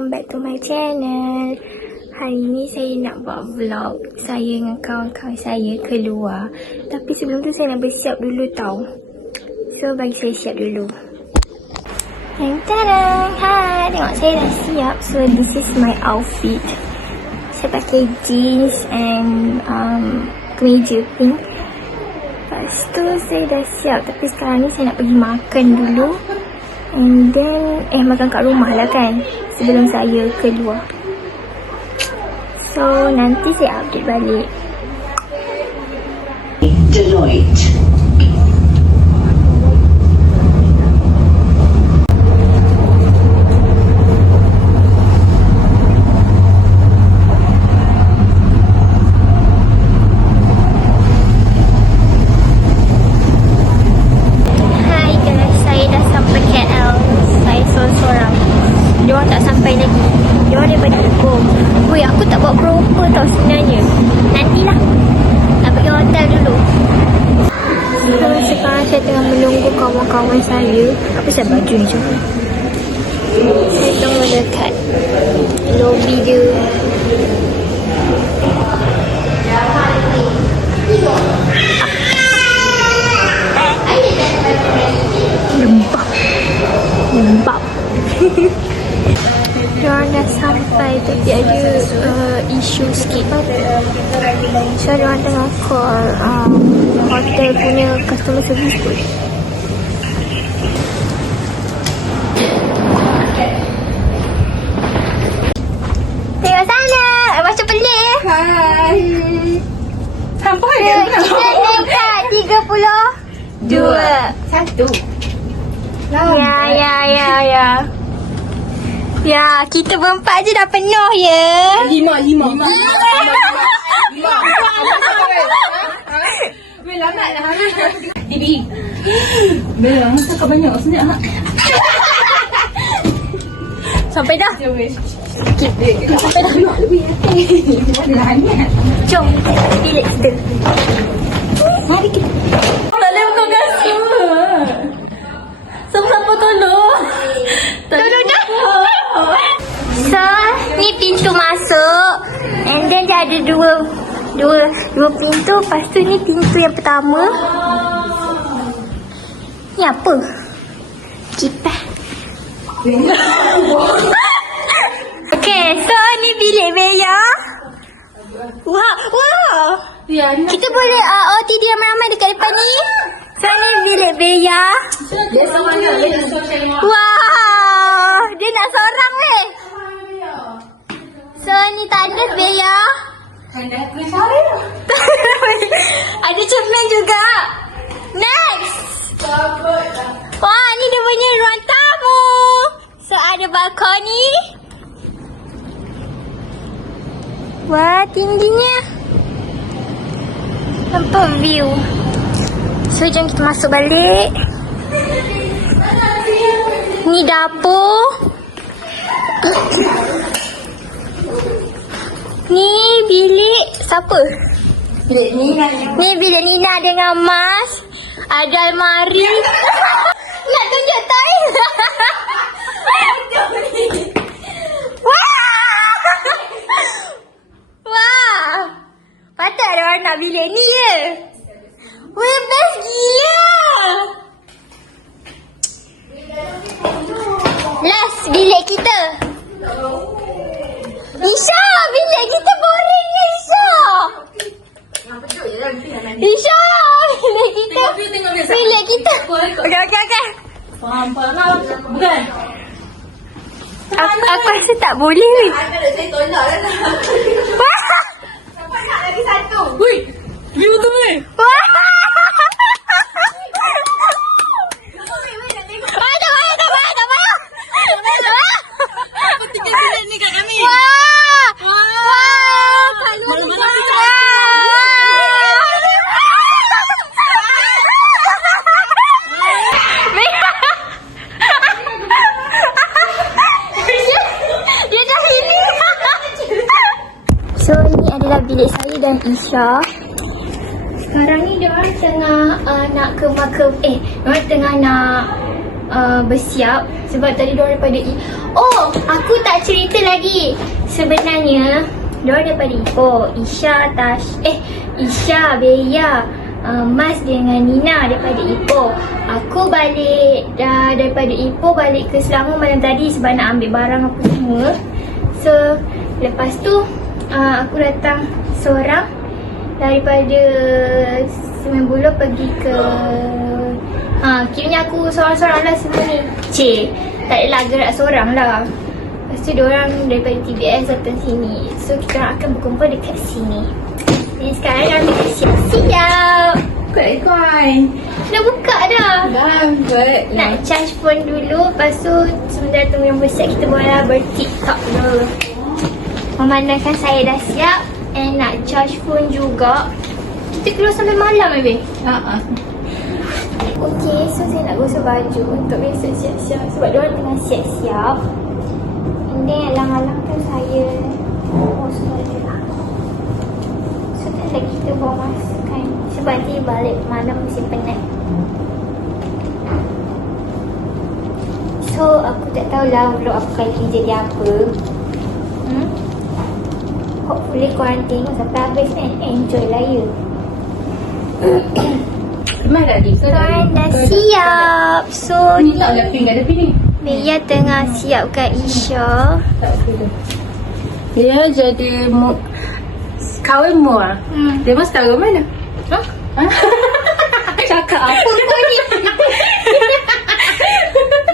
welcome back to my channel. Hari ni saya nak buat vlog saya dengan kawan-kawan saya keluar. Tapi sebelum tu saya nak bersiap dulu tau. So bagi saya siap dulu. Tadang! Hai, tengok saya dah siap. So this is my outfit. Saya pakai jeans and kemeja pink. Lepas tu saya dah siap. Tapi sekarang ni saya nak pergi makan dulu. And then makan kat rumah lah kan, sebelum saya keluar. So nanti saya update balik. Deloitte. Diorang tak sampai lagi. Diorang daripada Ipoh. Weh, aku tak buat proper tau sebenarnya. Nantilah. Nak pergi hotel dulu. So, sekarang saya tengah menunggu kawan-kawan saya. Apa saya baju ni cuma? Saya tunggu dekat lobby dia. Lembab. Diorang dah sampai tapi ada isu sikit. So diorang tengah call hotel punya customer service pun. Tengok sana, macam pelik. Hai. Sampai Kita dekat 32. 1. Ya, kita berempat je dah penuh ya. 5. Weh, lambat lah. Didi. Bella, masa kau banyak senyap. Sampai dah. Sampai dah. Jom, bilik kita. Mari kita. Tak boleh buka kasut. Siapa tolong? Tolong dah. So, ni pintu masuk. And then dia ada dua pintu. Lepas tu ni pintu yang pertama. Ni apa? Kipas. Okay, so ni bilik Bella. Wow. Ya, Kita boleh OTD ramai-ramai dekat depan ni. So ni bilik Bella. dia sama dia. Wow, dia nak seorang weh. So ni tanda Bella. Ada cermin juga. Next. Wah, ni dia punya ruang tamu. So ada balkoni. Wah, tingginya. Nampak view. So jom kita masuk balik. Ni dapur. Ni bilik siapa? Bilik Nina. Ni bilik Nina dengan Mas. Ada almari. Nak tunjuk toilet. Wah. Patut ada orang nak bilik ni je. Weh, best gila. Last bilik kita. Isha, bilik kita boring ni Isha. Isha, bilik kita. Bilik kita. Okey. Faham lah. Bukan. Aku rasa tak boleh. Saya tolak lah. Sampai nak lagi satu. Wih, view tu weh. So ini adalah bilik saya dan Isha. Sekarang ni diorang tengah nak ke diorang tengah nak bersiap Sebab tadi diorang daripada Oh, aku tak cerita lagi. Sebenarnya diorang daripada Ipoh. Isha, Isha, Beya, Mas dengan Nina daripada Ipoh. Aku balik daripada Ipoh balik ke Selangor malam tadi sebab nak ambil barang aku semua. So, lepas tu aku datang seorang daripada Sembilan pergi ke kiranya aku seorang-seorang lah semua ni. Tak adalah gerak seorang lah. Lepas tu diorang daripada TBS datang sini. So kita akan berkumpul dekat sini. Dan sekarang kita siap-siap. Kuat-kuat. Dah buka dah. Lambat. Nak charge phone dulu. Lepas tu sementara tunggu yang bersiap kita boleh ber-TikTok dulu. Memandangkan saya dah siap. And nak charge phone juga. Kita keluar sampai malam Habib. Okay, so saya nak gosok baju untuk besok siap-siap. Sebab diorang tengah siap-siap. And then alang-alangkan saya gosok baju lah. So tak lagi kita bawa masukkan. Sebab nanti balik malam mesti penat. So aku tak tahulah vlog aku kali ni jadi apa. Hopefully korang tengok sampai habis and enjoy lah ya. Memang dah di. Korang dah siap. So Ni tak ada pink, ada pink ni. Beya tengah siapkan Isha. Tak ada. Dia jadi kahwin mu ah. Dia mesti tahu mana? Cakap apa kau ni?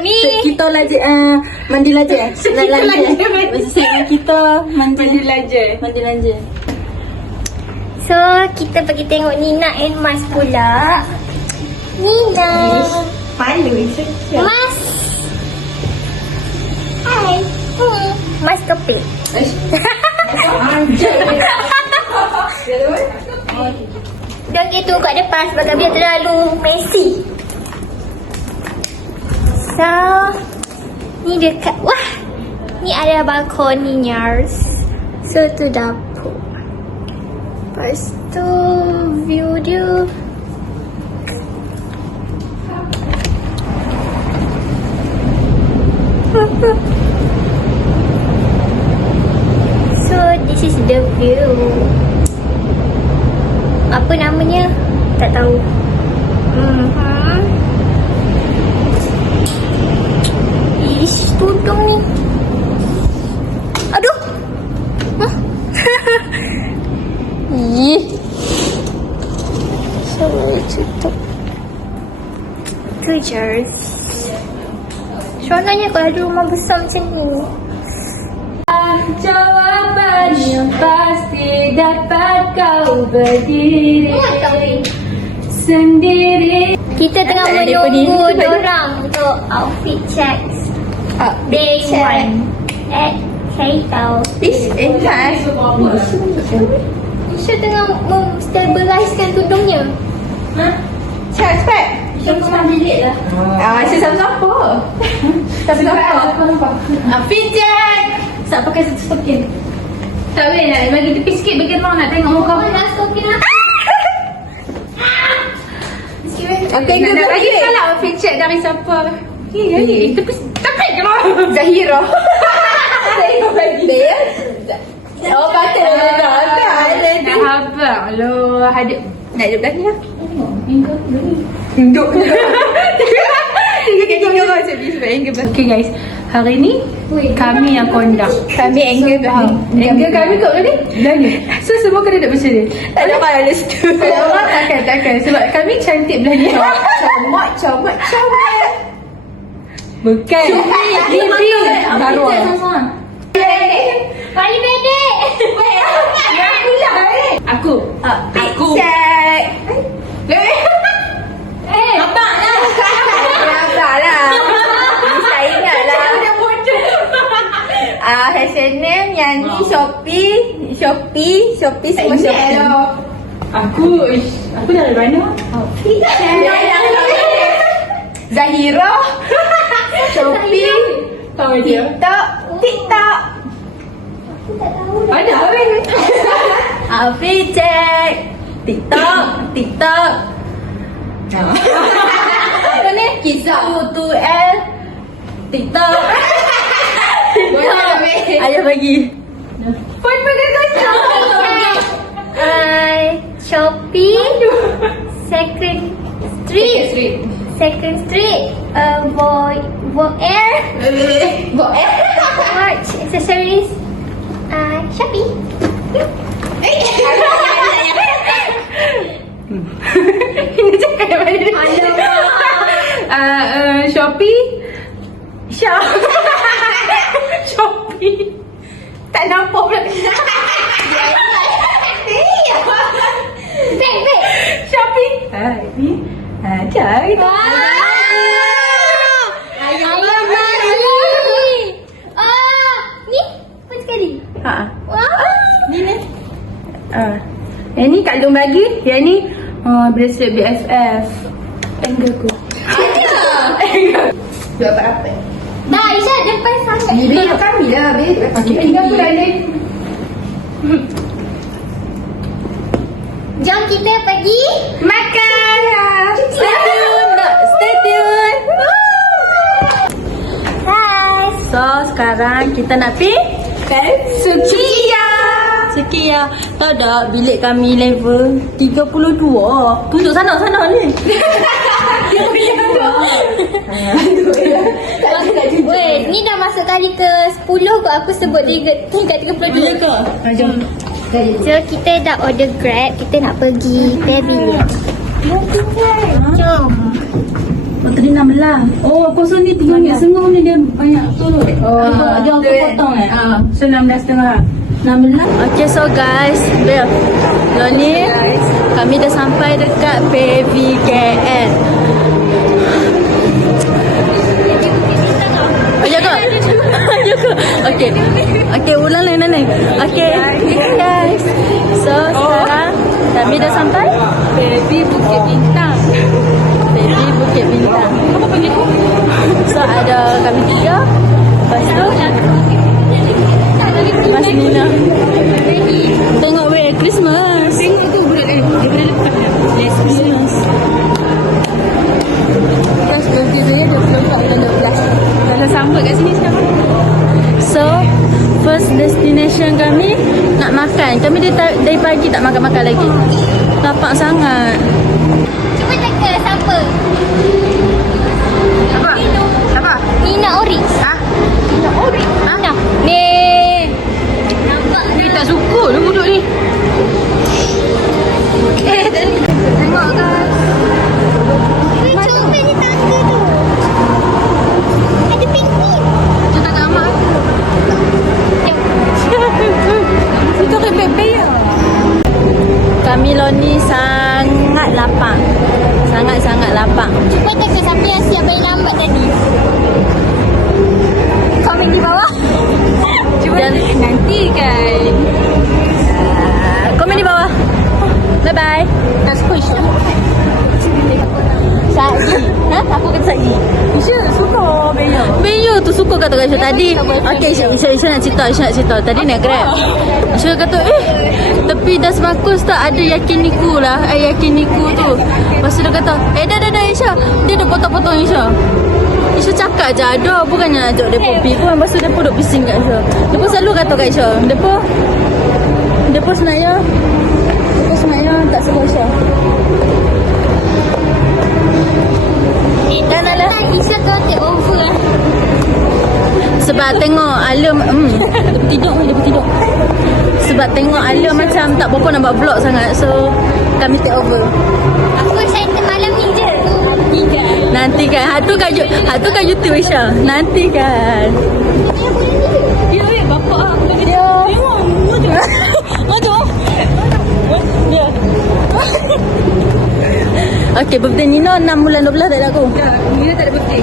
Ni Kita laje mandi laje. Nak laje. Mesti kita mandi laje. Mandi laje. So kita pergi tengok Nina and Mas pula. Nina, Malu Mas. Hai. Mas topik. Dia gitu kat depan sebab dia terlalu messy. So ni dekat. Wah, ni ada balkoninya. So tu dapur. Lepas tu view dia. So this is the view. Apa namanya? Tak tahu. Ish, tudung ni. Aduh. Ih. So tutup. Treasures. Seronoknya kalau ada rumah besar macam ni. Jawapan yang pasti dapat kau berdiri sendiri. Kita tengah menunggu dorang untuk outfit checks. Day 1 at KL. Isha tengah stabilizekan tudungnya. Cepat. Isha kau mandi late lah. Isha siapa? Siapa? Pijak. Tak pakai satu stokin. Tak boleh nak bagi tepi sikit bagi orang nak tengok muka. Nak stokin lah. Okay, nak bagi salah pijak dari siapa? Tepi tepi ke lah. Zahira. Zahira bagi. Oh, patut dah. Nak habang lo hadap. Nak duduk belakang lah. Duduk. Okay guys, hari ni kami yang conduct. Kami angle belakang. Angle kami kat mana ni? Belakang. So semua kena duduk macam ni. Tak ada orang ada situ. Tak ada orang takkan. Sebab kami cantik belakang. Comot. Bukan. Bibi. Baru. Paling pendek. Aku. Cek. Nampak lah. Saya ingat lah. H&M yang ni Shopee semua Shopee. Aku dari mana? Zahira. Shopee. TikTok. Ada weh. Outfit check. TikTok. Apa ni? Kisah. 2L. TikTok. Boleh. Ayah bagi. Shopee, Second Street, Voair, Watch, Accessories, Shopee. Ini cakap yang mana dia? Shopee. Shopee. Tak nampak pula. Back. Shopee. Ni ada itu. Ayam lagi. Ni pun sekali. Ha. Wow. Ni. Yang ni Kak Long bagi. Yang ni bracelet BFF. Angle ku. Dua apa? Dah, Aisyah depan sangat. Bilik kami lah. Tinggal pula ni. Jom kita pergi Makan. Stay tune. Hai. So, sekarang kita nak pergi Sukiya. Tahu tak bilik kami level 32. Tunjuk sana ni. Weh, ni dah masuk kali ke 10 kot aku sebut dia tingkat 32. ke? Jom. So kita dah order Grab, kita nak pergi Pavilion. Jom. Oh, tadi 16. Oh, kosong ni 3 minit setengah ni dia banyak turut. Dia aku potong So 16.5. 16. Okay, so guys, ni kami dah sampai dekat PVKL. Okay, ulang lain. Okay, guys. So, sekarang kami dah sampai Bukit Bintang. So, ada kami 3. Lepas tu Mas Nina. Tengok weh, Christmas. Tengok tu budak dia boleh lepas dia. Christmas. Terus birthday saya 24 bulan 12. Kalau sambut kat sini sekarang. So, first destination kami nak makan. Kami dari pagi tak makan-makan lagi. Lapar sangat. Cuba jaga siapa? Apa? Nina Oris. Nina Oris. Nina. Ni. Nampak Ni tak suka dia budak ni. Tengok guys. Comel ni tangga tu. Ada pink-pink. Dia tak nak amat. Itu kepek-pek ya. Kami ni sangat lapar. Sangat-sangat lapar. Cuba tengok siapa yang siap balik lambat tadi. Komen di bawah. Cuba nanti kan. Komen di bawah. Bye-bye. Tak suka Isya. Sa'i. Aku kata Sa'i. Isya suka Beyo. Beyo tu suka kata Isya tadi. Okay, Isya nak cerita. Tadi nak Grab. Isya kata, tepi das bagus tak ada yakiniku lah. Yakiniku tu. Lepas tu dia kata, dah Isya. Dia dah potong-potong Isya. Isya cakap je ada. Bukannya nak ajak mereka pergi pun. Lepas tu mereka duduk bising kat Isya. Mereka selalu kata kat Isya. Mereka sebenarnya tak suka Isya. Dan alah. Isya kau take over lah. Sebab tengok Alam dia bertidur. Sebab tengok Alam macam tak berapa nak buat vlog sangat. So kami take over. Aku excited malam ni je. Nanti kan Hatu kan YouTube Isya. Nanti kan. Ya, bapak aku lagi. Ya. Dia. Okay, birthday Nina 6 bulan 12 tak ada aku. Dia tak ada birthday.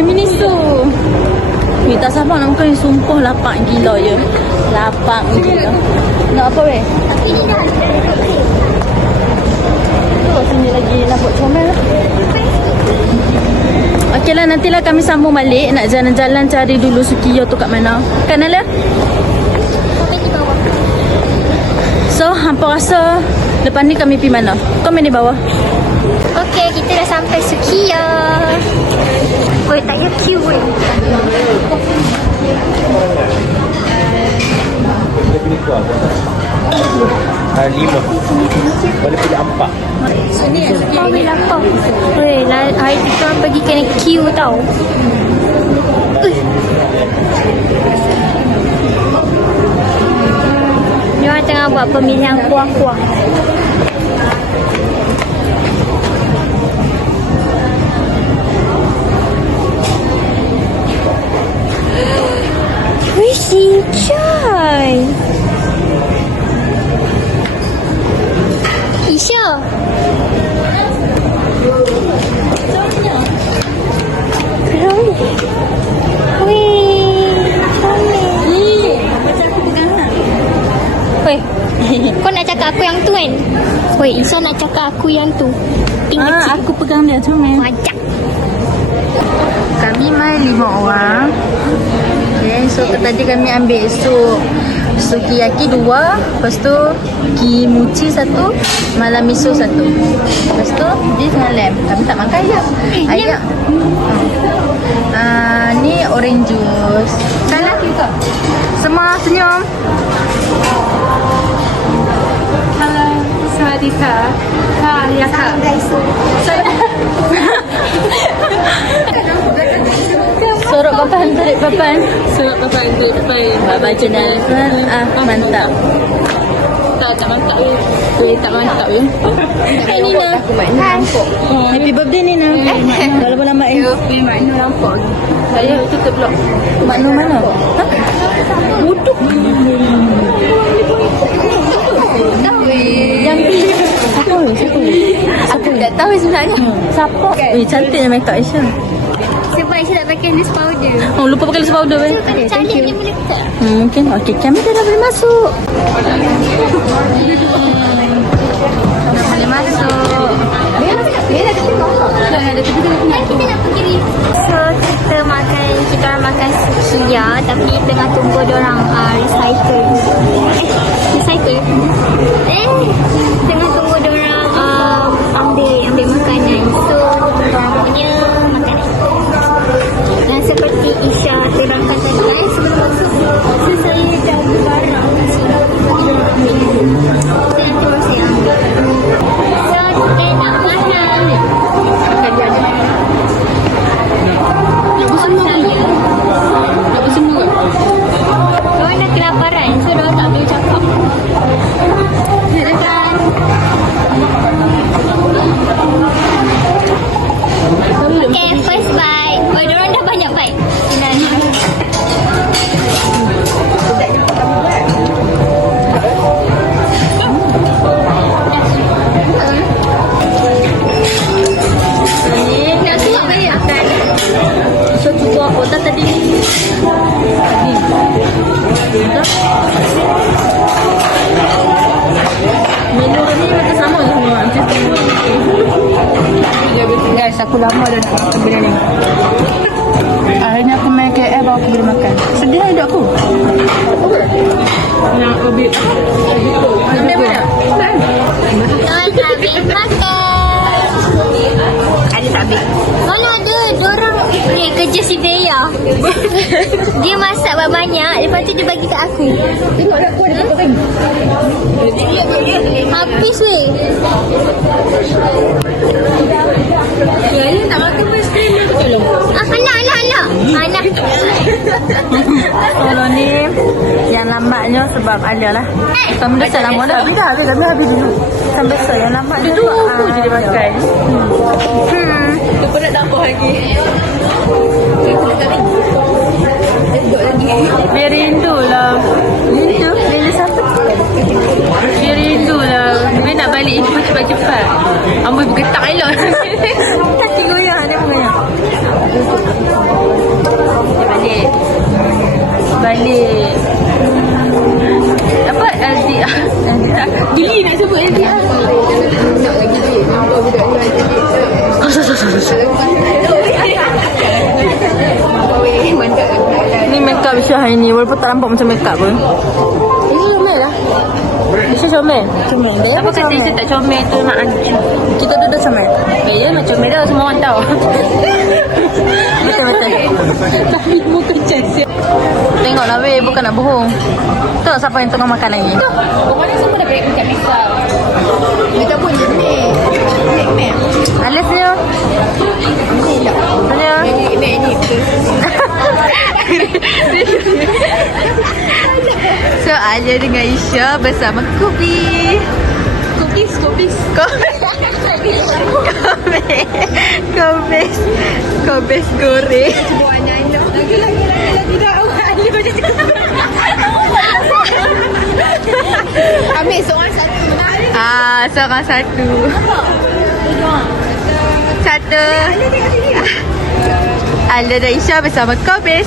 Miniso. Ni tak sabar nak makan ni. Sumpah lapar gila je. Lapar gila. Nak apa weh? Tapi ni dah ada birthday. Tu sini lagi nak buat comel. Okey lah, nantilah kami sambung balik. Nak jalan-jalan cari dulu Sukiya tu kat mana. Kan Ala? Komen di bawah. So, hampa rasa lepas ni kami pergi mana? Komen di bawah. Okey, kita dah sampai Sukiya. Woi, tak payah queue woi. Lima. Boleh pilih 4. Kau boleh lapar. Woi, hari tu kita orang pergi kena queue tau. Dia orang tengah buat pemilihan kuah-kuah. Wih, Shinchan. Isha. Keren. Wih, comel. Macam aku pegang lah. Weh, kau nak cakap aku yang tu kan? Weh, Isha nak cakap aku yang tu. Tinggal Aku pegang dia comel. Wajak. Kami main 5 orang. Okay, so tadi kami ambil sukiyaki 2, lepas tu kimuchi 1, malam miso 1. Lepas tu beef dengan lamb. Kami tak makan ayam. Ayam. Ni orange juice. Salah kita. Semua senyum. Hello. Sawadika. Ya kak. Sorok papan, tarik papan. Sorok papan, tarik papan. Baca dan mantap. Tak mantap ya. Tak mantap ya. Hai Nina. Happy birthday Nina. Walaupun lambat ni. Mak Nur nampak. Saya tutup blog. Mak Nur mana? Ha? Butuh. Yang pilih. Siapa? Aku tak tahu sebenarnya. Siapa? Cantiknya make up Aisyah. Sebab Aisyah nak pakai loose powder. Oh, lupa pakai loose powder kan? Cantik dia boleh tak? Mungkin. Okey, kamera dah boleh masuk. Dah boleh masuk. Kita nak pergi. So, kita orang makan sukiya tapi tengah tunggu diorang recycle. Tengah tunggu diorang ambil makanan. So, diorang punya makanan. Dan seperti Isha terangkan tadi kan, sebelum masuk, so saya dah barang di sini. Diorang ambil. So, nanti baru saya ambil. So, enak mana? Nak bersemua ke? Diorang dah kelaparan, so diorang tak boleh cakap. Silakan. Okay, first bite. Oh, diorang dah banyak bite. Nak suap ke ya? So, cuba aku tak tadi ni. Menu ni macam sama je semua. Guys, aku lama dah nak makan benda ni. Hari ni aku main KL baru aku boleh makan. Sedih hidup aku. Yang lebih. Lebih banyak. Diorang tak habis makan. Ada tak habis? Mana ada diorang ni kerja si Bea. Dia masak banyak, lepas tu dia bagi kat aku. Tengoklah aku ada berapa kali. Habis weh. Ya, ni tak makan pun stream aku tolong. Anak. Kalau ni yang lambatnya sebab Alia lah. Kami dah start lama dah. Habis dulu. Sampai so yang lambatnya tu aku je dia makan. Lepas nak tambah lagi. Biar rindu lah. Rindu siapa? Biar rindu lah. Dia nak balik info cepat-cepat. Amboi bergetak elok. Kaki goyang. Dia goyang. Dia balik. Apa? Aldia. Gili nak sebut dia. Nak lagi dia. Nampak budak ni lagi dia. Mantap. Ni make up Syah hari ni. Walaupun tak nampak macam make up pun. Ini comel lah. Syah comel. Apa kata Syah tak comel tu nak hancur. Kita duduk comel. Ya, macam comel dah semua orang tahu. Betul. Tapi bukan cek. Tengoklah weh, bukan nak bohong. Tahu siapa yang tengah makan lagi? Pokoknya semua dah baik macam misal. Kita pun ni. Alis dia. Tanya. Ni. So, Alia dengan Isha bersama Kopi. Kobes goreng. Lagi dah awak Ali macam tu. Ambil seorang satu. Seorang satu. Satu. Alia dan Isha bersama Kobes.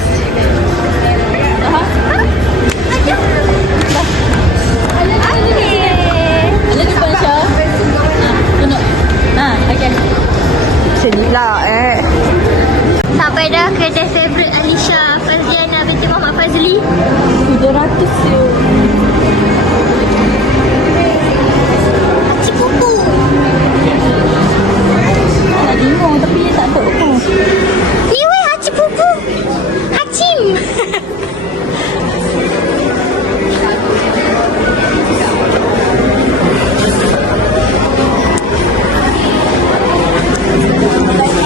Alia depan Isha. Tunduk. Okay. Sinilah Sampai dah kedai favourite Alisha Fazliana binti Muhammad Fazli. 700 je. Cik Pupu. Nak bingung tapi dia tak tahu tu. Ni weh Haji Pupu. Hacim.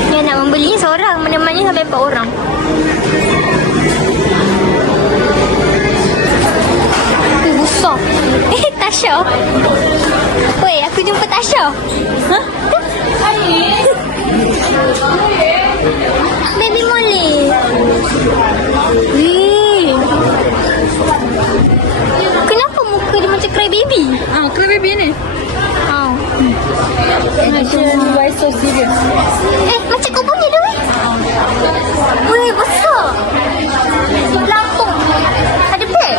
Dia nak membelinya seorang, menemannya sampai 4 orang. Tu besar. Tasha. Weh, aku jumpa Tasha. Hah? Baby Molly. Weh. Kenapa muka dia macam cry baby? Cry baby ni. Oh. Why so serious? Macam kau punya dah weh. Weh, besar. Lampung. Ada beg.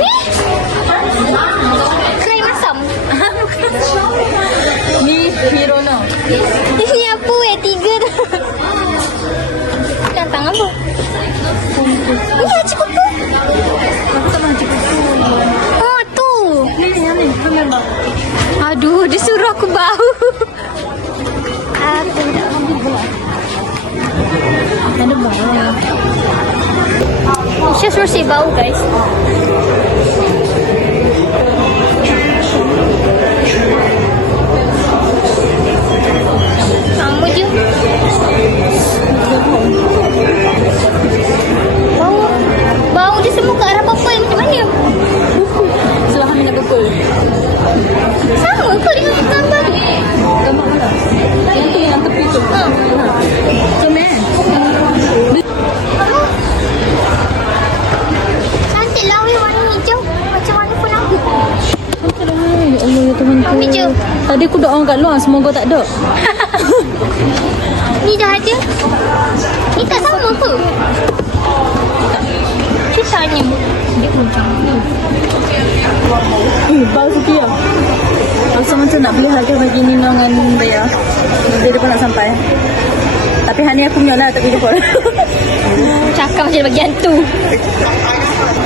Weh. Cry masam. Ni Hirono. Ini apa weh? 3 dah. Datang apa? Ini Haji Kupu. Sama Haji Kupu. Oh, tu. Ni. Memang. Aduh, dia suruh aku bau. Aku tak ambil bola. Ada bau. Isha suruh saya bau, guys. Sama je. Bau dia semua ke arah purple macam mana? Setelah kami nak pukul. Sama ke dengan gambar tu? Gambar mana? Yang tu yang tepi tu. Cemen. Cantik lah weh warna hijau. Macam warna pun aku. Ya Allah ya Tuhan. Ambil je. Tadi aku doa kat luar semoga tak ada. Ni dah ada. Ni tak sama ke? Saya tanya. Bau sikit lah. Rasa macam nak beli harga bagi Nino dengan Bea. Dia pun nak sampai. Tapi hari ni aku punya lah tak boleh. Cakap macam bagi hantu.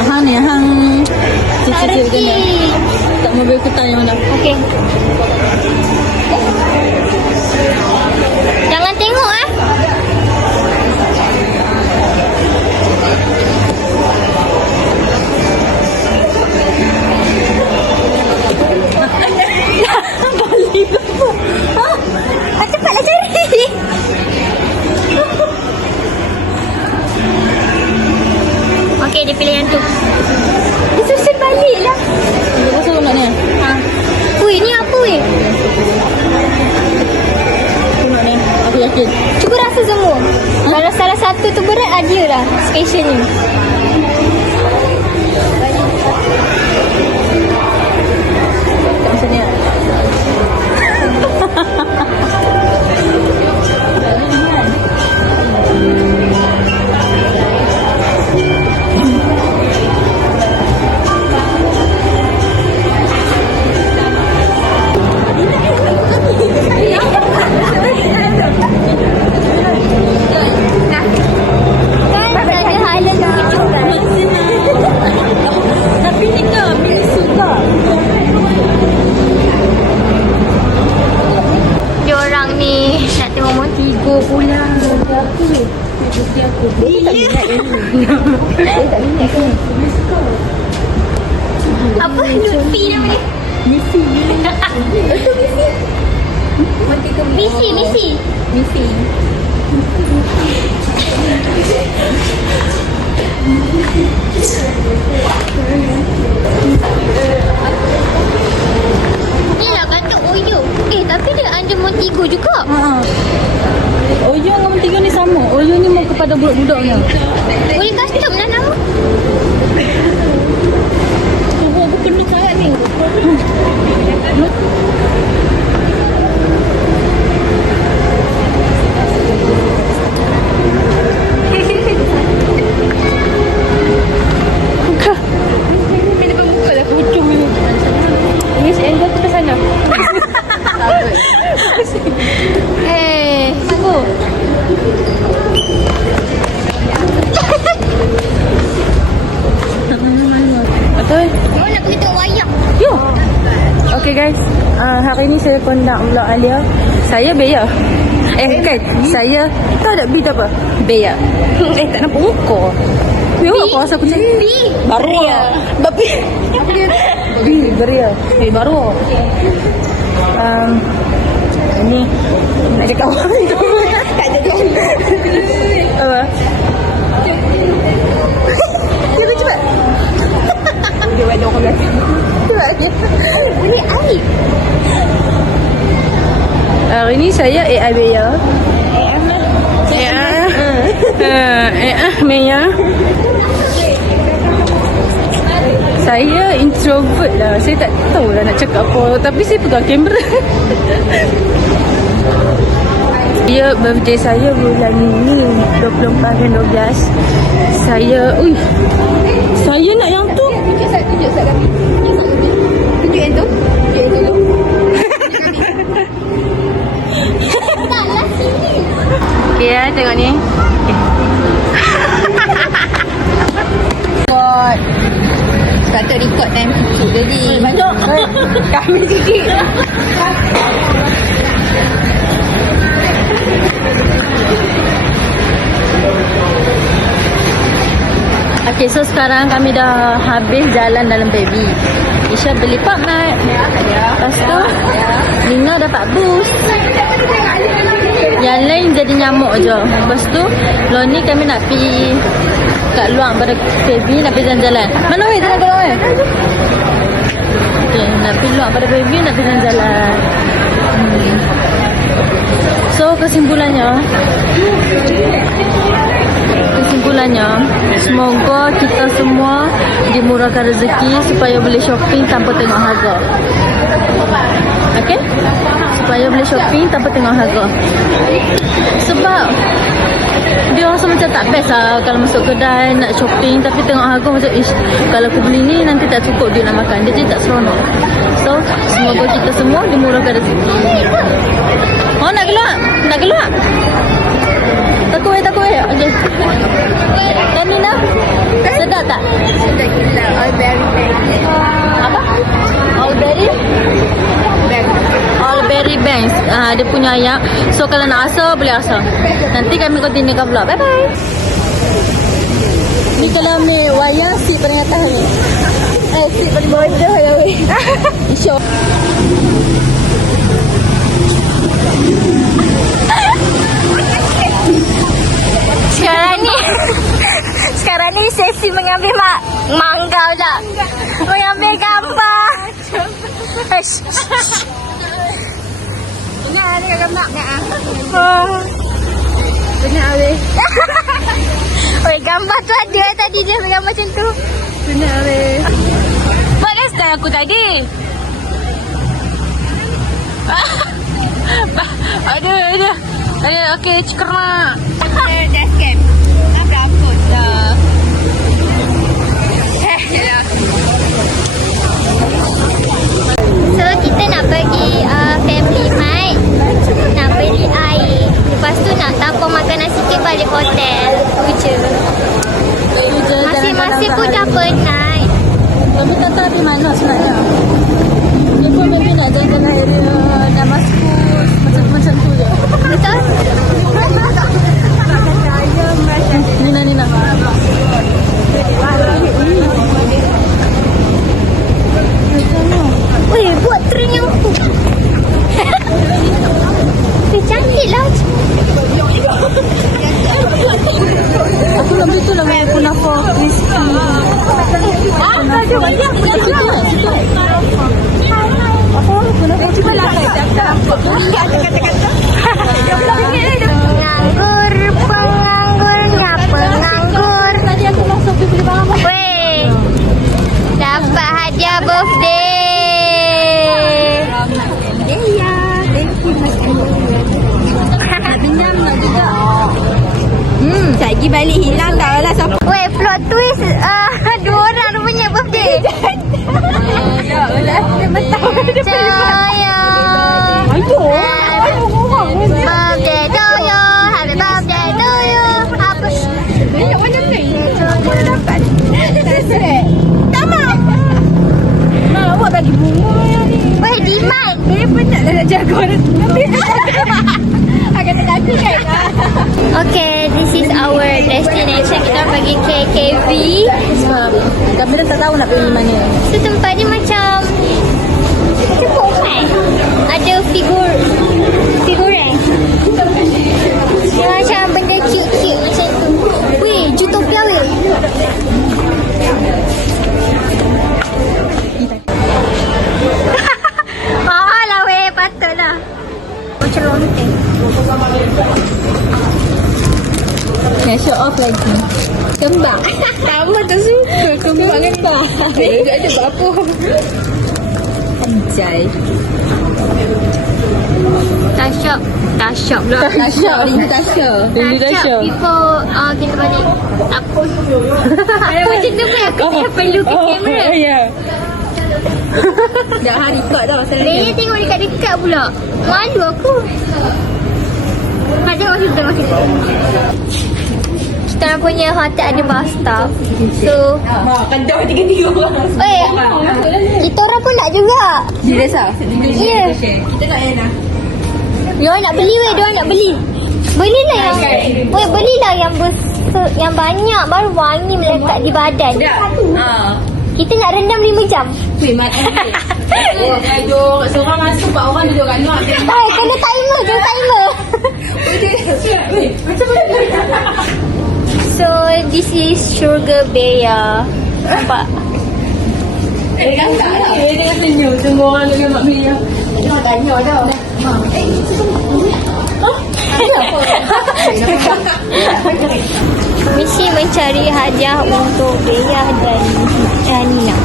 Hang ni, hang cicit macam ni. Tak mau beli kutan yang mana. Okey. Jangan tengok cepatlah cari. Okey, dia pilih yang tu. Dia susun balik lah. Dia rasa nak ni. Ui, ni apa weh? Aku nak ni. Aku yakin. Cuba rasa semua. Kalau salah satu tu berat, ada lah special ni. Macam ni lah. Kan ada halal Apa? Lutfi nama dia? Missy. Ni lah kata Oyo. Tapi dia ada Montigo juga. Oyo dengan Montigo ni sama. Oyo ni mau kepada budak-budaknya. Boleh custom lah nama. Tunggu aku penuh sangat ni. Tunggu. Betul? Mau nak pergi tengok wayang. Yo. Okay guys, hari ni saya conduct vlog Alia. Saya Bea. Bukan. Saya tak ada B apa? Bea. Tak nampak muka. Bea apa rasa aku cakap? B. Baru. Babi. Apa dia? B. Beria. Baru. Ni nak cakap apa? Tak ada. Apa? Cepat. Dia ada orang belakang. Boleh air. Hari ni saya AI Bea. Mea. Saya introvert lah. Saya tak tahu lah nak cakap apa. Tapi saya pegang kamera. Ya, birthday saya bulan ni 24/12. Saya nak yang tu. Tunjuk sat kami. Tunjuk yang tu. Okay ya, tengok ni. Record. Sepatut record time sikit jadi. Banyak. Kami sikit. Okay, so sekarang kami dah habis jalan dalam baby. Isha beli pop mat. Lepas tu Nina dapat boost. Yang lain jadi nyamuk je. Lepas tu lo ni kami nak pergi kat luar pada baby, nak pergi jalan-jalan. Mana weh jalan kalau weh? Okay, nak pergi luar pada baby, nak pergi jalan-jalan. So kesimpulannya, semoga kita semua dimurahkan rezeki supaya boleh shopping tanpa tengok harga. Okay? Supaya boleh shopping tanpa tengok harga. Sebab dia rasa macam tak best lah kalau masuk kedai nak shopping tapi tengok harga macam kalau aku beli ni nanti tak cukup duit nak makan. Dia jadi tak seronok. So semoga kita semua dimurahkan rezeki. Oh nak keluar? Nak keluar? Takut. Okay. Dan Nina? Sedap tak? Sedap gila. All berry bangs. Apa? All berry bangs. Dia punya ayam. So kalau nak asal boleh asal. Nanti kami continue vlog. Bye bye. Ni kalau ni wayang seat paling atas ni. Seat paling bodoh ya weh. Insya. Sekarang ni sesi mengambil mangga je. Mengambil gambar. Ini ada gambar tak Benar weh. Oi, gambar tu ada tadi dia gambar macam tu. Benar weh. Buat kan style aku tadi. Ada. Okey, cekermak. Dah scam. Apa dah. So kita nak pergi family mart. Nak beli air. Lepas tu nak tampung makanan sikit balik hotel. Tu je. Masing-masing pun dah penat. Tapi tak tahu di mana sebenarnya. Dia pun maybe nak jalan-jalan area Damaskus. Macam tu je. Betul? hilang dah lah siapa. Weh, plot twist. Dua orang rupanya birthday. Saya. Birthday to you. Happy birthday to you. Apa? Banyak mana ni? Mana dapat? Awak bagi bunga yang ni. Weh, Diman. Dia penat dah nak jaga orang. Agak tak lagi kan? Okay, this is our destination. Kita pergi KKV. Kami dah tak tahu nak pergi mana. So, tempat ni macam pomai. Ada figur eh. Dia macam benda cute-cute macam tu. Weh, Jutopia weh. Mahal lah weh, patutlah. Macam lonteng. Nak show off lagi. Kembang. Sama tak suka kembang kan? Dia ada buat apa? Anjay. Tasyok pula. Tasha. Linda Tasha. Tasyok before kita balik. Aku. Macam tu pun aku tak perlu ke kamera. Ya. Dah hari record dah pasal Dia ni. tengok dekat-dekat pula. Malu aku. Tengok situ. Kita punya hotel ada bathtub. So, Kan dah 3 orang. kita orang pun nak juga. Serius ah? Ya. Kita nak Yana. Diorang nak beli weh, diorang nak beli. Belilah yang belilah yang banyak baru wangi melekat di badan. Kita nak rendam 5 jam. Seorang masuk 4 orang duduk kat luar. Kena timer. Macam mana? So, this is Sugar Bear. Nampak? Kan tak lah. Dia tengah senyum. Tunggu orang dengan Mak Mia. Dia nak tanya dah. Misi mencari hadiah untuk Bea dan Nina.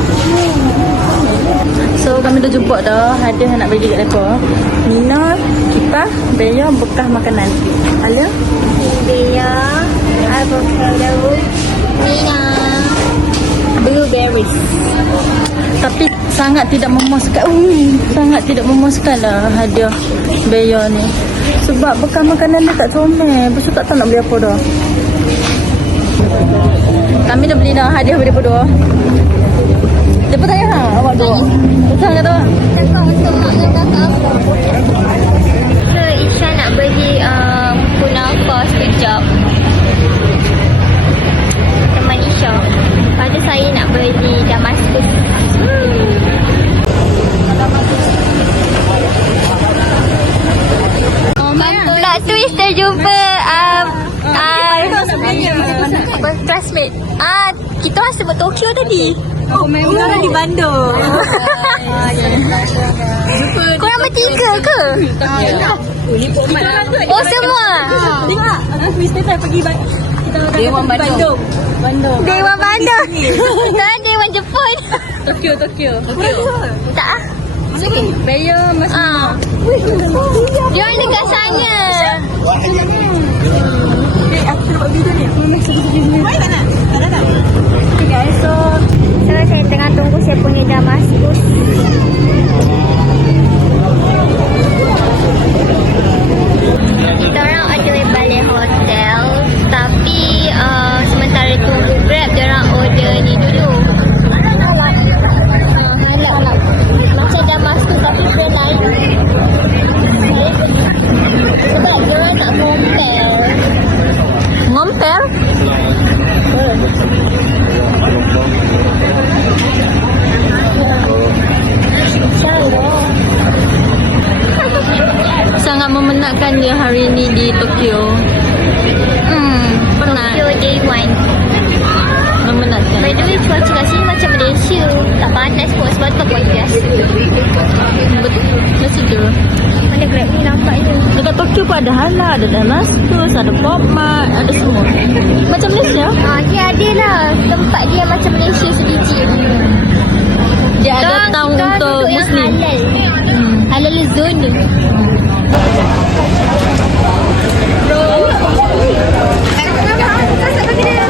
So kami dah jumpa dah hadiah nak bagi kat mereka. Nina, kita, Bea bekas makanan. Alia? Bea, avocado, Nina, blueberries. Tapi sangat tidak memuaskan. Sangat tidak memuaskan lah hadiah Bea ni. Sebab bekas makanan dia tak comel. Lepas tu tak tahu nak beli apa dah. Kami dah beli dah hadiah mereka dua. Dia pun tanya awak dua. Betul ke tak? Cakap untuk mak dan kakak aku. So, Isha nak beli kunafa sekejap. Teman Isha. Lepas tu saya nak beli Damascus. Plot twist terjumpa classmate. Kita orang sebut Tokyo tadi. Orang di Bandung. Korang bertiga ke? Oh, semua? Tengok, Mr. Fai pergi Dewan Bandung. Dewan Bandung. Tak, Dewan Jepun. Tokyo. Tak ah. Bea masih Dia orang dekat sana. aku nak buat video ni. Aku nak Mai tak nak? Tak nak. Okay guys, so saya tengah tunggu saya punya Damascus. Kita orang on the way balik hotel. Tapi sementara tunggu Grab, dia orang order ni dulu. Halal. Macam Damascus tapi dia lain. Sebab dia orang nak compare. ngompel. Sangat memenatkan dia hari ini di Tokyo. Penat. Tokyo Day 1. Memenatkan. By the way, cuaca kat sini macam Malaysia. Tak panas pun sebab tu aku biasa. Betul. Sejuk. Mana Grab ni nampaknya. Dekat Tokyo pun ada halal, ada Damascus, ada Pop Mart, ada semua. Macam Malaysia. Dia ada lah. Tempat dia macam Malaysia sedikit. Dia ada town untuk yang Muslim. halal. Halal zone. Kenapa? Kau tak bagi dia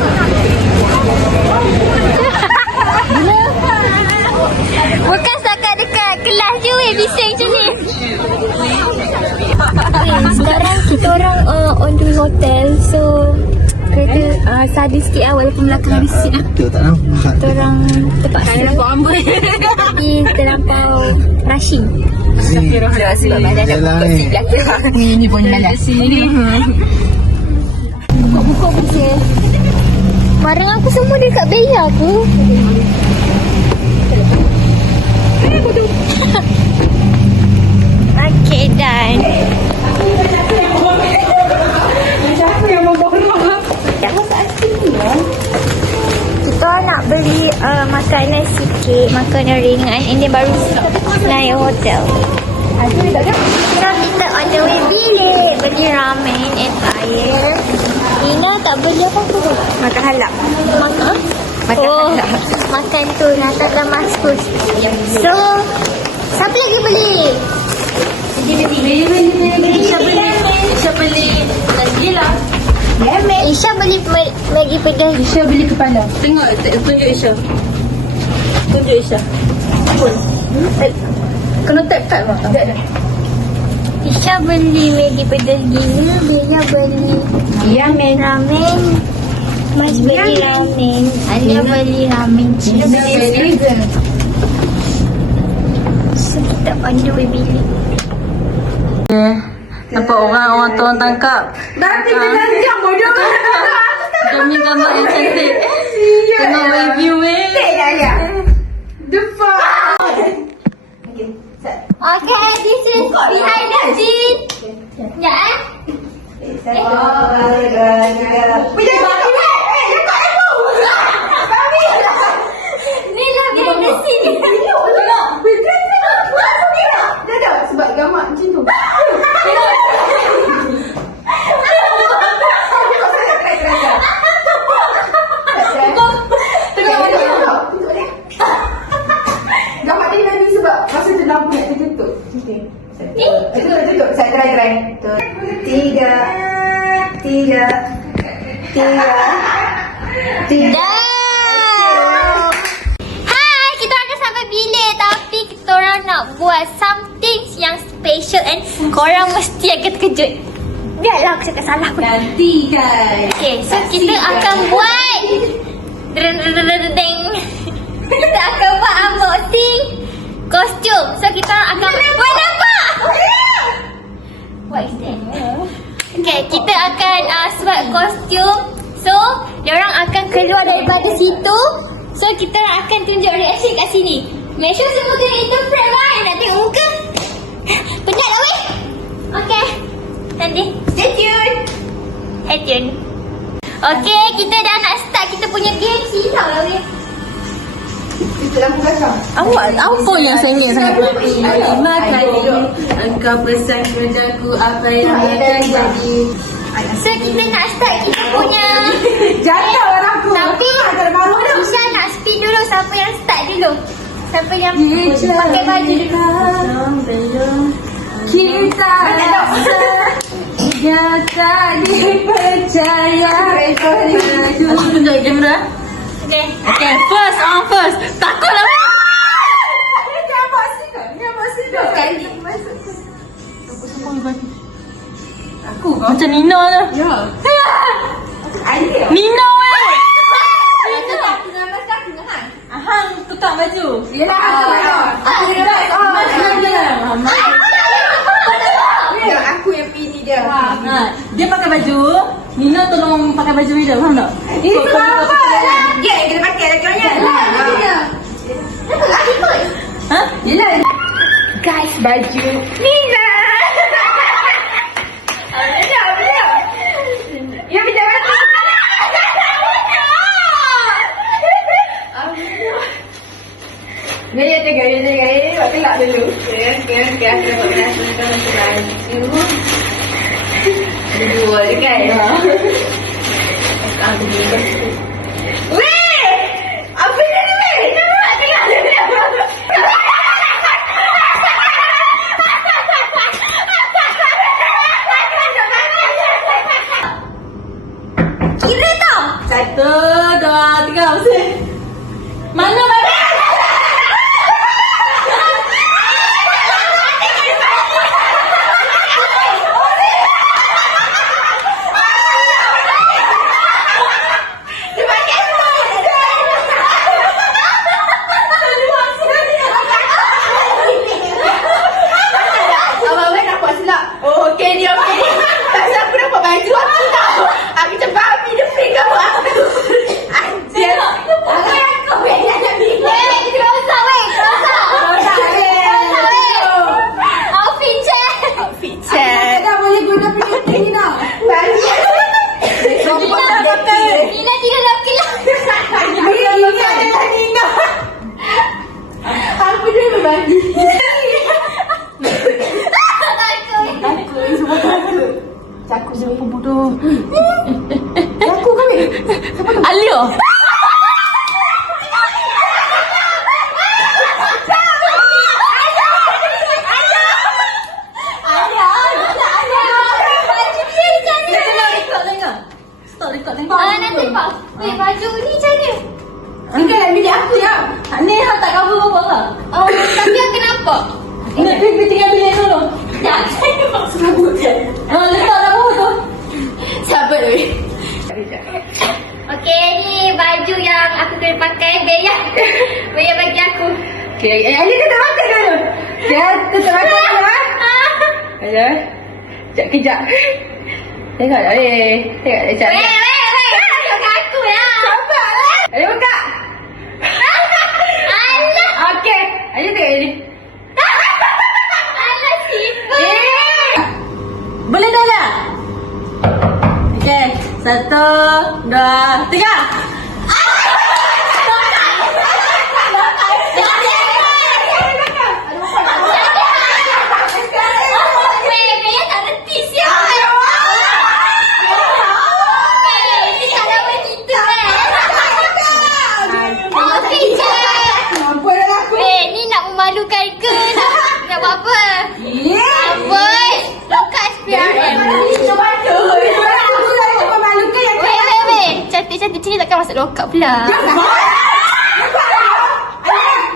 sadis sikit lah walaupun belakang risik lah. Betul tak nampak. Kita orang terpaksa. Nampak amboi. Tapi terlampau rushing. Yalah ni. Ini pun mana? Sini. Buka je. Barang aku semua dekat bayar aku. Okay, done. Kita nak beli makanan sikit, makanan ringan. Ini baru naik hotel. Now kita on the way bilik beli ramen and air. Ina tak beli apa-apa tu. Makan halak. Makan? Makan halak. Makan tu Nata Damaskus. So, siapa lagi beli? Isha beli Najila. Isha beli Maggi pedas. Isha beli kepala. Tengok, tunjuk Isha. Tunjuk Isha. Kena tap-tap lah. Tak ada. Isha beli Maggi pedas gila. Bella beli ramen. Mas beli ramen. Alia beli ramen cheese. So kita on the way bilik. Nampak orang tu orang tangkap. Nanti dia bodoh. Demi gambar yang cantik. Tengok review The fuck. Okay, this is behind the scene. Ya eh? Ni lah behind the scene. Sebab gambar macam tu. Gambar ni nanti sebab masa tu lampu nak tertutup. Tutup. Saya try. Tiga. Hai, kita akan sampai bilik tapi kita orang nak buat something yang special and korang mesti akan terkejut. Biarlah aku cakap salah pun. Nanti kan. Okay, so kita akan buat kita akan buat unboxing kostum. So kita orang akan nampak. What is that? Okay, kita akan buat kostum. So, diorang akan keluar daripada situ. So, kita orang akan tunjuk reaction kat sini. Make sure semua kena interpret lah. Nak tengok muka. Penat lah weh. Okay. Nanti. Stay tune. Okay, kita dah nak start kita punya game. Silap lah weh. Itu lampu kacang. Awak apa yang sengit sangat berarti? Lima kali engkau pesan kepadaku apa yang akan jadi. So, kita nak start kita punya Jatuh orang aku. tapi Isha nak spin dulu. Siapa yang start dulu? Siapa yang pakai baju dulu? Kita dia tak dipercaya. Aku tunjuk kamera. Okay, first. Takutlah. Aku macam Nina lah. Ya. Nina weh. Aku dengan mas aku dengan Han. Hang tukar baju. Yelah aku dengan aku yang pilih dia. Dia pakai baju, Nina tolong pakai baju dia, faham tak? Itu apa? Dia yang kena pakai lagi-lagi. Ha? Yelah. Guys, baju Nina. Apa? Ya pinjam baju. Ni dia gaya. Buat kelak dulu. Okay. Aku pakai baju. Dua dekat. Aku juga. Weh! Apa ni weh? Nampak tengah. Kira tau. 1, 2, 3, mana baju? Alia. Nanti Pak. Weh, baju ni macam mana? Tinggal nak bilik aku ya. Ni hang tak cover apa lah. Oh, tapi yang kenapa? Nak pergi tinggal bilik dulu. Jangan Serabut je. Letak dah bawah tu. Sabar weh. Okey, ni baju yang aku kena pakai. Beya. Beya bagi aku. Okay, Alia kena makan dulu. Ya, tetap makan dulu ha. Alia. Kejap. Tengok dah Tengok dah Weh, tunjuk kat aku ya. Sabarlah. Alia buka. Alah. Okey. Alia tengok ni. Alah, tiba. Boleh dah tak? Okey. 1, 2, 3. Weh, Beya tak reti siap. Weh, ni tak ada begitu Okey je. Mampu dah aku. Weh, ni nak memalukan ke? Nak buat apa? Amboi, lokat SPRM. Cuba tu. Aku dah cuba malu ke yang Weh. Cantik-cantik macam ni takkan masuk lokat pula.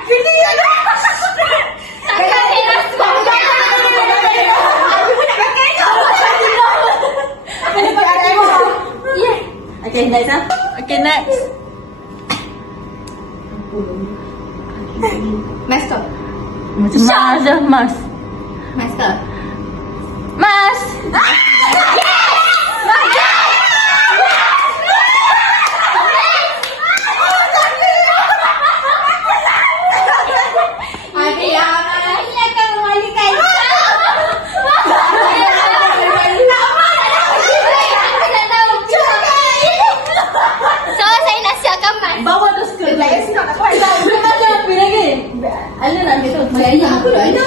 Sini ya. Takkan saya rasa. Aku pun nak pakai tu. Yeah. Okay, next ah. Okay, next. Master. Macam mas dah, mas. Master. Mas. Ini akan memalukan. Aku tak tahu. So, saya nak siapkan mas. Bawa tu skirt. Ada apa lagi? Alia nak ambil tu. Aku dah ada.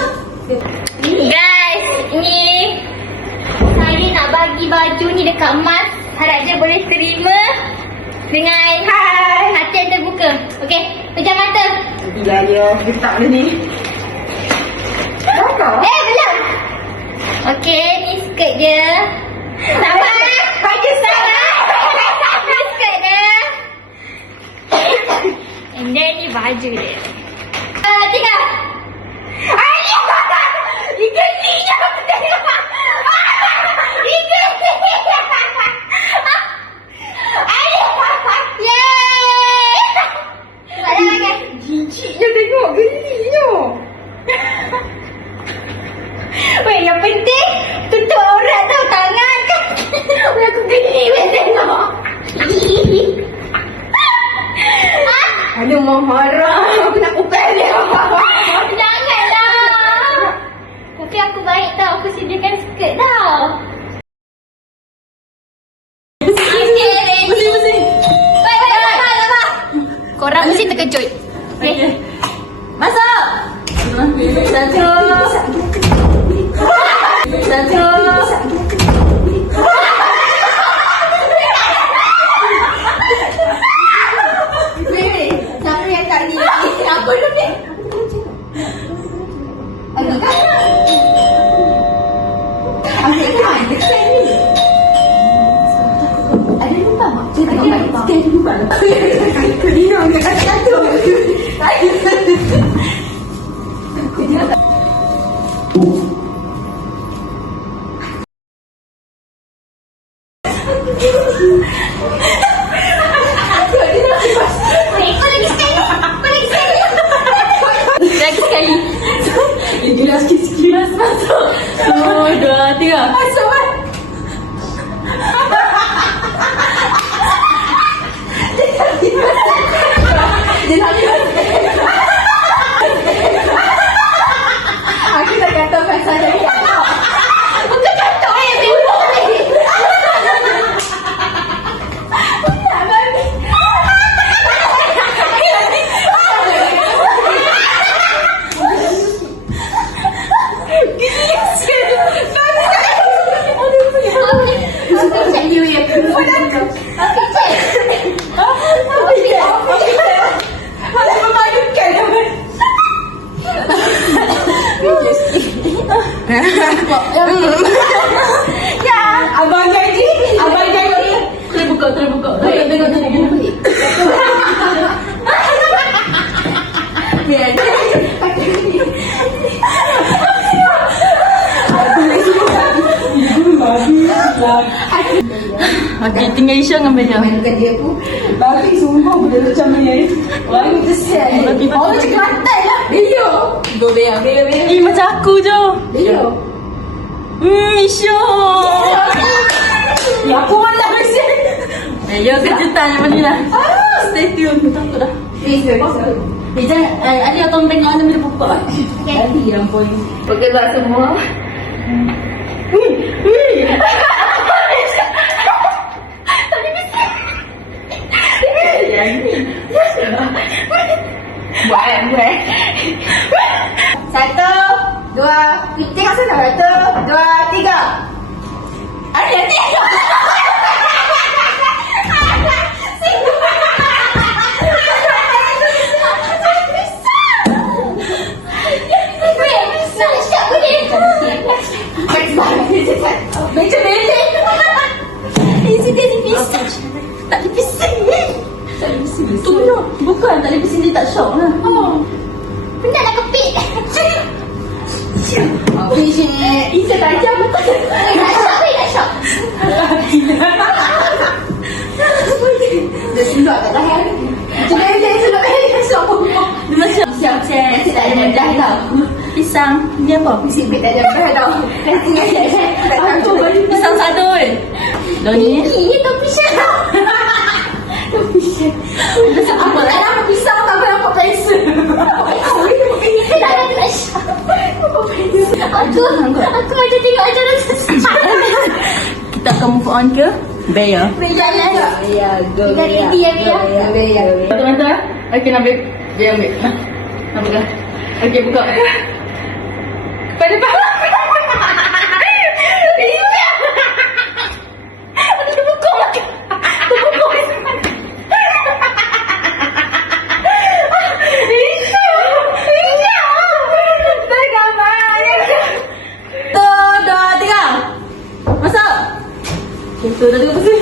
Guys, ni saya nak bagi baju ni dekat Mas. Harap dia boleh terima dengan hati yang terbuka. Okey, pejam mata. Bila dia letak dia ni. Belum. Okey, ni skirt dia. Sabar. Baju sabar. Ni skirt dia. And then ni baju dia. 3. Jijiknya tengok gelinya. Weh, yang penting tutup aurat tau, tangan kan. Weh, aku geli weh tengok. Aduh, mau marah. Aku nak upel dia. Janganlah. Tapi aku baik tau, aku sediakan skirt tau. Okay, ready. Baik. Korang mesti terkejut. Okay. Masuk. 1. 1. Siapa yang kat ni? Aku dulu ni. Aduh, kan? Ambil kan? Dekat ni. Ada lupa mak? Ada lupa. Dino, dia kata satu. Lagi sekali. Gila sikit-sikit. Masuk. 1, 2, 3. Masuk kan? Dia lagi aku dah kata pasal dari awal. Bukan contoh tengok. Tak babi. Gila sikit. dengan meja. Mainkan dia pun. Babi sumpah benda macam ni. Orang tu sial. Orang cakap lantai lah. Dia. Go bear. Ih, macam aku je. Dia. Syok. Ya aku malah sial. Ya, kejutan yang mana lah. Stay tune. Takut dah. Jangan, Ali akan tengok mana bila buka. Ali yang poin. Bergerak semua. Buat. 1, 2, tengok sana. 1, 2, 3. Ada nanti. Macam beli. Isi dia dipisah. Tak dipisah. Tu benar. Bukan, tak boleh pising dia tak syok lah. Benda nak kepit. Isa tajam. Tak syok. Dia silap kat tangan. Dia silap kat tangan. Dia macam siap-siap. Nasi tak ada mudah tau. Pisang. Dia apa? Nasi tak ada mudah tau. Nasi tak ada mudah. Pisang satu kan? Doni. Ini tu pisang. Aku tak nampak pisang, tak nampak pensel. Tak ada syok. Aku macam tengok acara Kita akan move on ke Bear. Ya, go. Dari dia, Bea. Betul-betul? Okey, nak Bear ambil. Nak pegang. Okey, buka. Pada bawah. Itu dah tengok pasal.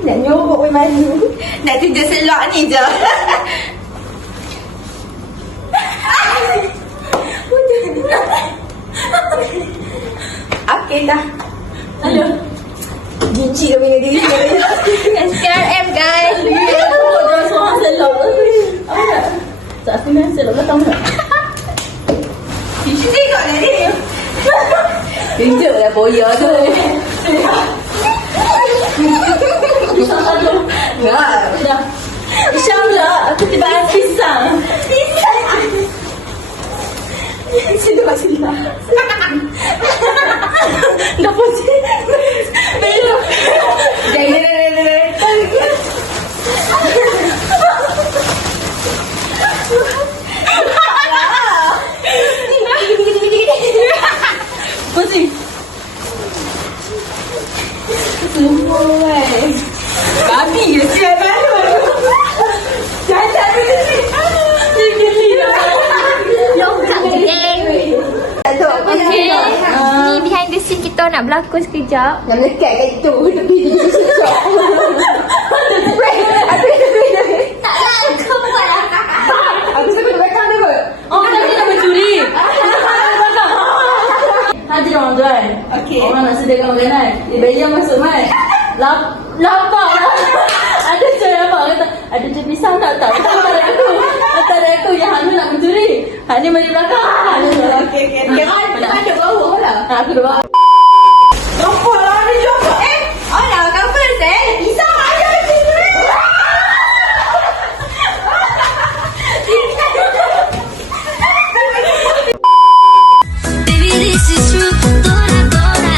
Nak nyobok pun malu. Nak tunjuk selok ni je. Okey dah. Aduh. Ginci dah punya diri. SKRM guys. Dah seorang selok. Apa nak? Tak aku main selok belakang tak? Tengok dah ni. Tunjuk lah boya tu. Pisang satu. Dah. Pisang pula. Aku tiba pisang. Situ kat sini lah. Dah pusing. Belum. Pusing. Babi ke siap malu. Jangan Dia geli dah. Longkang geng. Okay. Ni behind the scene kita nak berlakon sekejap. nak melekat kat situ. Tepi tu dia susah. Tak lah, kau buat lah. Aku suka belakang dia kot. Oh, tadi nak mencuri. Hadir orang tuan. Okey. Orang nak sediakan makanan. Dia bayi yang masuk mai. Lapar lah. Ada je apa kata, ada je pisang tak? Tak. Antara aku yang Hanu nak mencuri. Hani mari belakang. Okey. Kau ada bawah lah. Aku dah bawa. Nampak lah dia jumpa. Alah, kapan saya? Pisang ada kat sini. Baby, this is true. Dora, Dora.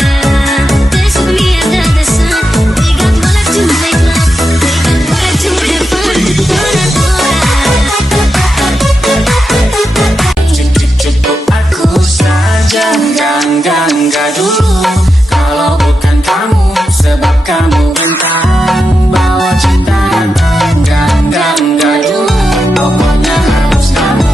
Dance with me under the sun. We got one life to make love. We got one life to have fun. Dora, Dora. Enggak dulu. Kalau bukan kamu, sebab kamu bentang bawa cinta datang. Enggak dulu. Pokoknya harus kamu.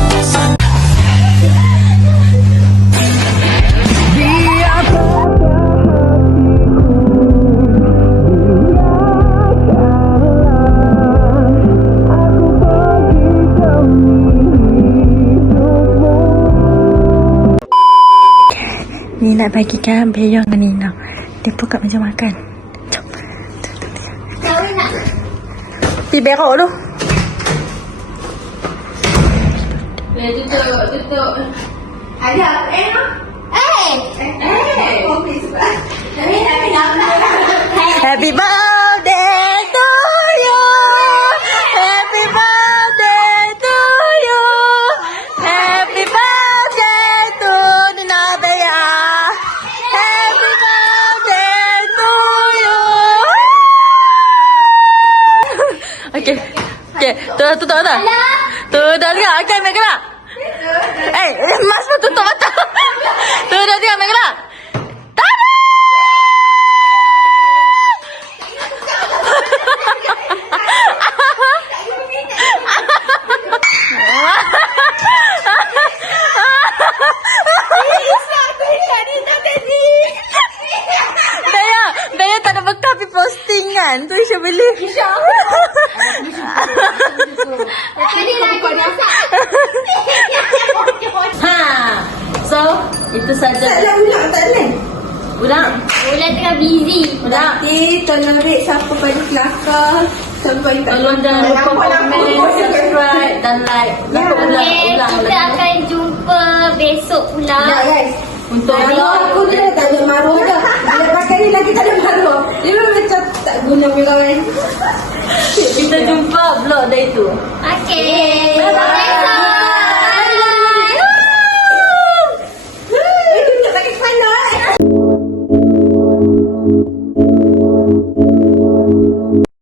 Ni nak bagikan Beyong dengan Nina. Dia buka meja makan. Jom. Pergi berok dulu. Tutup. Ada apa? Happy birthday to you. Happy birthday to you. Happy birthday to Nina Bea. Happy birthday to you. Okay. Tutup mata. Tutup tengok. Okay, Meg gerak. Mas pun tutup mata. Tutup tengok, Meg gerak. Bea tak ada bekal pergi posting kan. Tu Isha beli. So, itu saja. Ulang tengah busy. Nanti tolong ambil siapa pada kelakar. Sampai tak Tolong jangan lupa komen, subscribe dan like. Okay, kita akan jumpa besok pula. guys. Untuk Kalau aku dia tak ada maruah dah. Dia pakai ni lagi tak ada maruah. Dia memang macam tak guna punya kawan. kita jumpa vlog day tu.